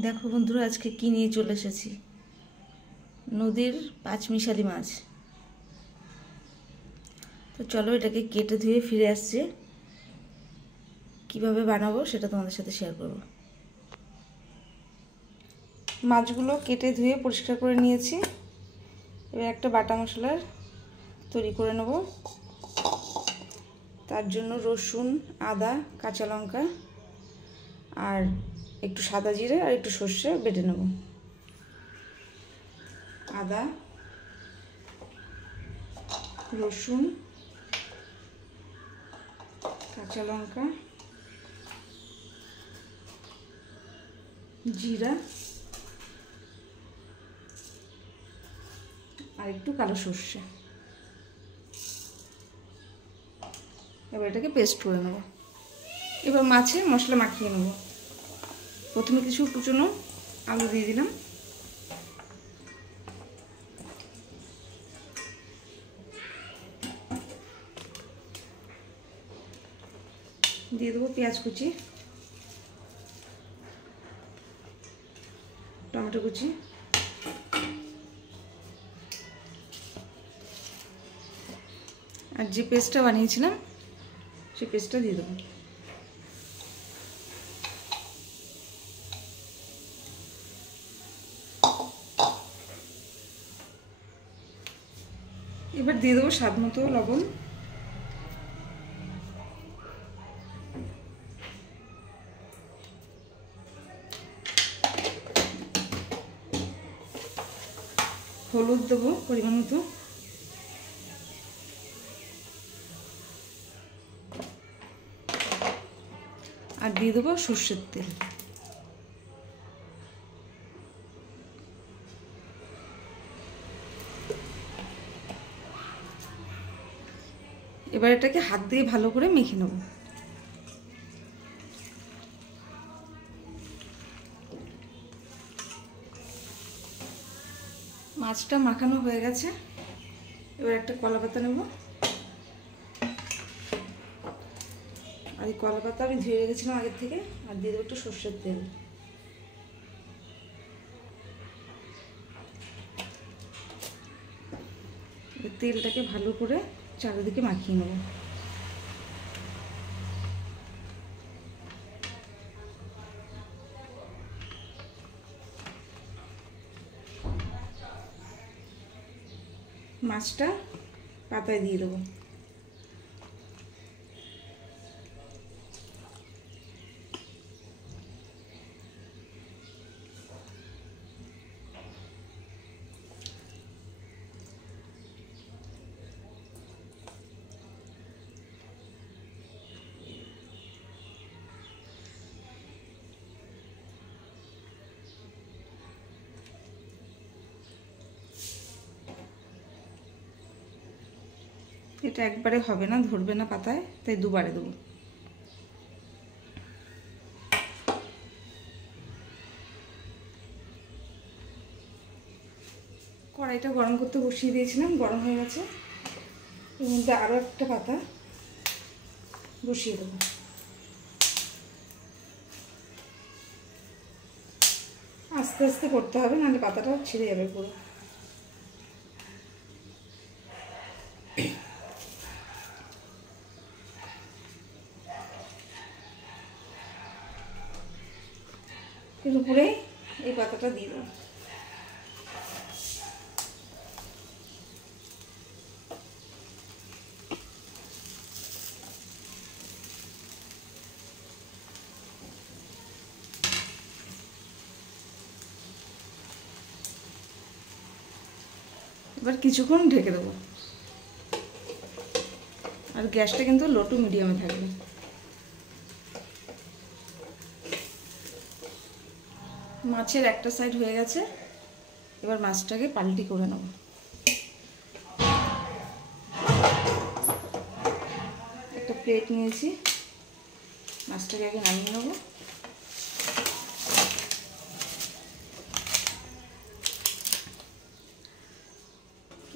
দেখো বন্ধুরা, আজকে কি নিয়ে চলে এসেছি। নদীর পাঁচমিশালি মাছ। তো চলো এটাকে কেটে ধুয়ে ফিরে আসছে, কিভাবে বানাবো সেটা তোমাদের সাথে শেয়ার করব। মাছগুলো কেটে ধুয়ে পরিষ্কার করে নিয়েছি। এবার একটা বাটা মশলার তৈরি করে নেব। তার জন্য রসুন, আদা, কাঁচা লঙ্কা আর একটু সাদা জিরে আর একটু সর্ষে বেটে নেব। আদা, রসুন, কাঁচা লঙ্কা, জিরা আর একটু কালো সর্ষে। এবার এটাকে পেস্ট করে নেব। এবার মাছে মশলা মাখিয়ে নেব। প্রথমে কিছু কুচনো আলু দিয়ে দিলাম, দিয়ে দেবো পেঁয়াজ কুচি, টমেটো কুচি, আর যে পেস্টটা বানিয়েছিলাম সেই পেস্টটা দিয়ে দেবো। এবার দিয়ে দেবো স্বাদ মতো লবণ, হলুদ দেবো পরিমাণ মতো, আর দিয়ে দেবো সর্ষের তেল। এবার এটাকে হাত দিয়ে ভালো করে মেখে নেব। মাছটা মাখানো হয়ে গেছে। এবার একটা কলা পাতা নেব, আর এই কলা পাতা আমি ধুয়ে রেখেছিলাম আগের থেকে, আর দিয়ে দেবো একটু সর্ষের তেল। তেলটাকে ভালো করে চারিদিকে মাখিয়ে নেব। মাছটা পাতায় দিয়ে দেবো। এটা একবারে হবে না, ধরবে না পাতায়, তাই দুবারে দেবো। কড়াইটা গরম করতে বসিয়ে দিয়েছিলাম, গরম হয়ে গেছে। এর মধ্যে আরও একটা পাতা বসিয়ে দেবো। আস্তে আস্তে করতে হবে, নাহলে পাতাটা ছিঁড়ে যাবে পুরো। এর উপরে এই পাতাটা দিয়ে দেবো। এবার কিছুক্ষণ ঢেকে দেবো, আর গ্যাসটা কিন্তু লো টু মিডিয়ামে থাকবে। মাছের একটা সাইড হয়ে গেছে, এবার মাছটাকে পাল্টি করে নেব। একটা প্লেট নিয়েছি, মাছটাকে আগে নামিয়ে নেব।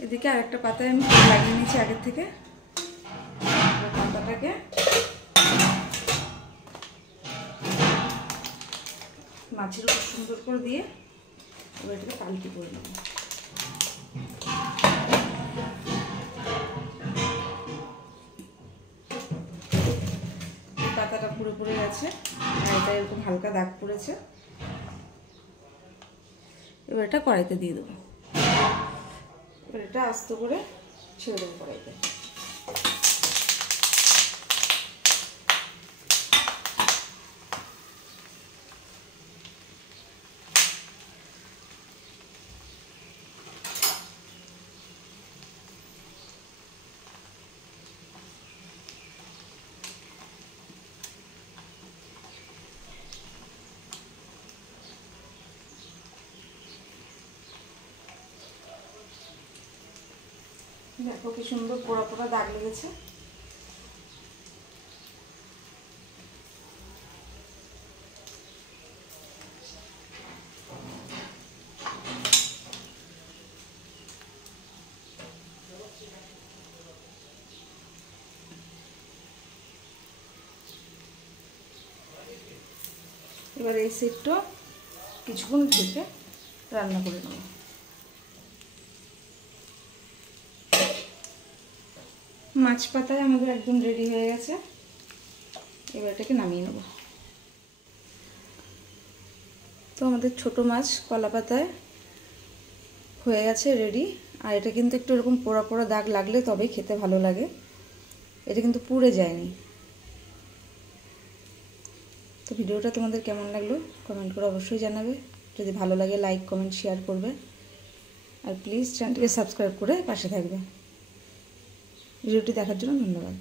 এদিকে আর একটা পাতায় আমি লাগিয়ে নিয়েছি আগের থেকে। পাতাটাকে মাছের উপর সুন্দর করে দিয়ে এবার এটাকে পাল্টি করে নেব। পাতাটা পুরো পড়ে গেছে, এটা এরকম হালকা দাগ পড়েছে। এবার এটা কড়াইতে দিয়ে দেবো। এবার এটা আস্তে করে ছেড়ে দেবো কড়াইতে। দেখো কি সুন্দর পোড়া পোড়া দাগ লেগেছে। এবার এই সেটটা কিছুক্ষণ ঢেকে রান্না করে নেব। মাছ পাতায় আমাদের একদম রেডি হয়ে গেছে। এবার এটাকে নামিয়ে নেব। তো আমাদের ছোট মাছ কলা পাতায় হয়ে গেছে রেডি। আর এটা কিন্তু একটু এরকম পোড়া পোড়া দাগ লাগলে তবেই খেতে ভালো লাগে, এটা কিন্তু পুড়ে যায়নি। তো ভিডিওটা তোমাদের কেমন লাগলো কমেন্ট করে অবশ্যই জানাবে। যদি ভালো লাগে লাইক কমেন্ট শেয়ার করবে, আর প্লিজ চ্যানেলটিকে সাবস্ক্রাইব করে পাশে থাকবে। ভিডিওটি দেখার জন্য ধন্যবাদ।